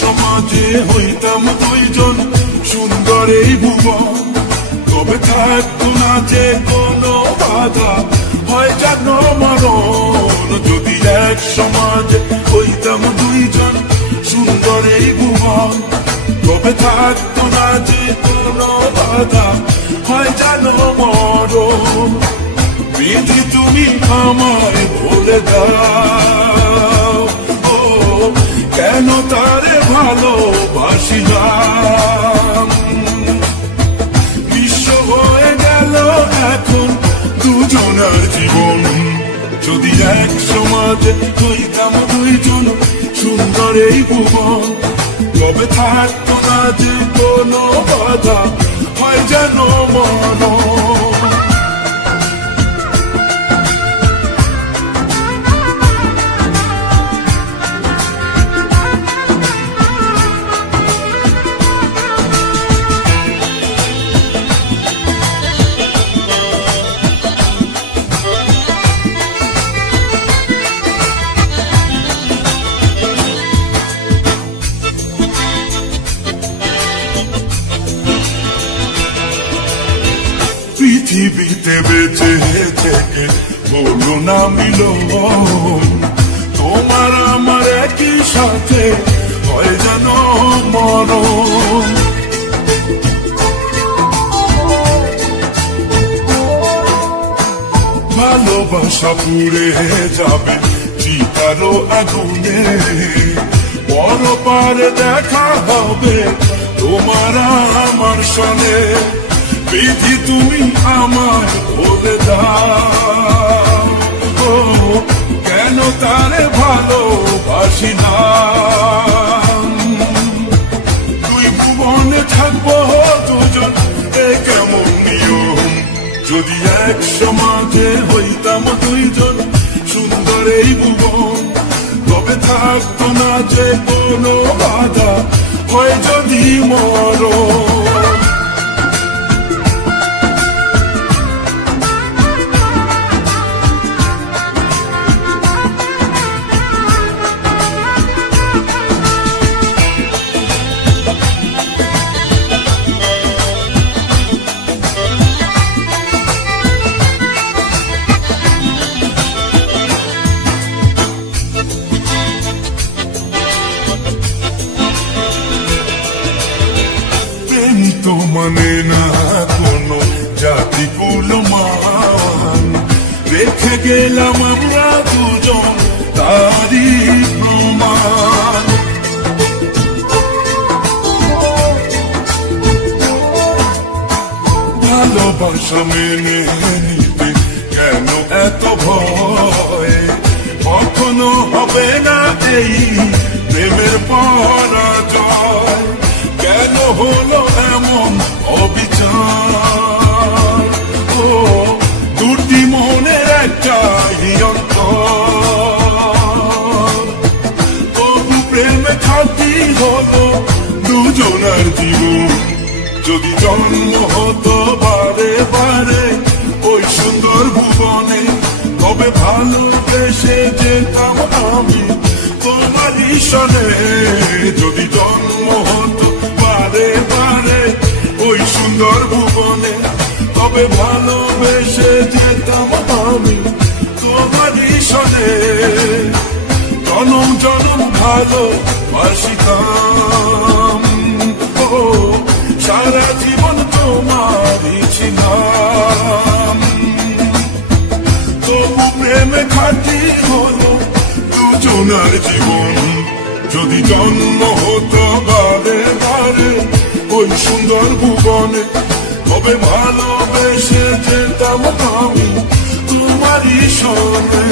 সমাজে হইতাম দুইজন সুন্দর এই ভুবন, তবে থাকতো না যে কোনো বাধা, হয় জানো মরণ। যদি এক সমাজে হইতাম দুইজন সুন্দর এই ভুবন, তবে থাকতো না যে কোনো বাধা, হয় জানো মরণ। বিধি তুমি আমায় বলে দাও, ও কেন তারে ভালোবাসিলাম। বিশ্ব হয়ে গেল এখন দুজনের জীবন, যদি এক সমাজে হইতাম দুইজন সুন্দর এই ভুবন, তবে থাকতো না যে কোনো বাধা, হয় যেন মরণ। পৃথিবীতে বেঁচে থেকে বলো না মিলন, তোমার আমার একই সাথে হয় যেন মরণ। ভালোবাসা পুড়ে যাবে চিতারও আগুনে, পর পারে দেখা হবে তোমার আমার সনে। বিধি তুমি আমায় বলে দাও, ও কেন তারে ভালোবাসিলাম। দুই ভুবনে থাকবো দুজন, এ কেমন নিয়ম। যদি এক সমাজে হইতাম দুইজন সুন্দর এই ভুবন, তবে থাকতো না যে কোনো বাধা, হয় যদি মরণ। তো মানে না কোনো জাতি কুলমান, রেখে গেলাম আমরা দুজন তারই প্রমাণ। ভালোবাসা মেনে নিতে কেন এত ভয়, কখনো হবে না এই প্রেমের পরাজয়। কেন হলো এমন অবিচার, ও দুটি মনের একটাই অন্তর, তবু প্রেমে খাতি হলো দুজনের জীবন। যদি জন্ম হতো বারে বারে ওই সুন্দর ভুবনে, তবে ভালোবেসে যেতাম আমি তোমারই সনে। যদি জন্ম হতো বারে বারে ওই সুন্দর ভুবনে, তবে ভালোবেসে যেতাম আমি তোমারই সনে। জনম জনম ভালোবাসিতাম, ও সারা জীবন তোমারই ছিলাম। তবু প্রেমে খাটি হলো দুজনের জীবন। যদি জন্ম হতো বারে বারে ওই সুন্দর ভুবনে, তবে ভালোবেসে যেতাম আমি তোমারই সনে।